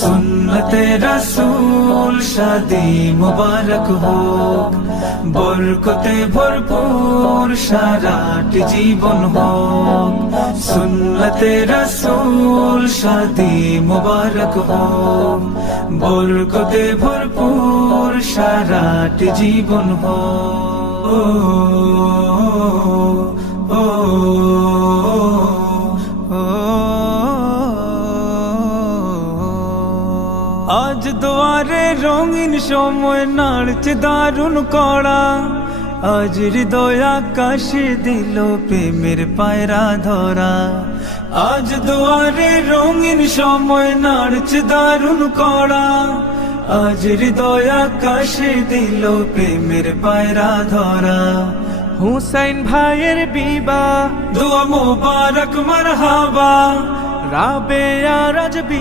সুন্নতে রাসূল শাদি মুবারক হোক, বরকতে ভরপুর সারাটি জীবন হোক। সুন্নতে রাসূল শাদি মুবারক হোক, বরকতে ভরপুর সারাটি জীবন হোক। আজ দুয়ারে রঙিন সময় নাড়ছে দারুণ কড়া, আজ হৃদয় আকাশে দিল প্রেমের পায়রা ধরা। আজ দুয়ারে রঙিন সময় নাড়ছে দারুণ কড়া, আজ হৃদয় আকাশে দিল প্রেমের পায়রা ধরা। হুসাইন ভাইয়ের বিবাহ, দোয়া মোবারক মারহাবা, রাবেয়া রাজবি।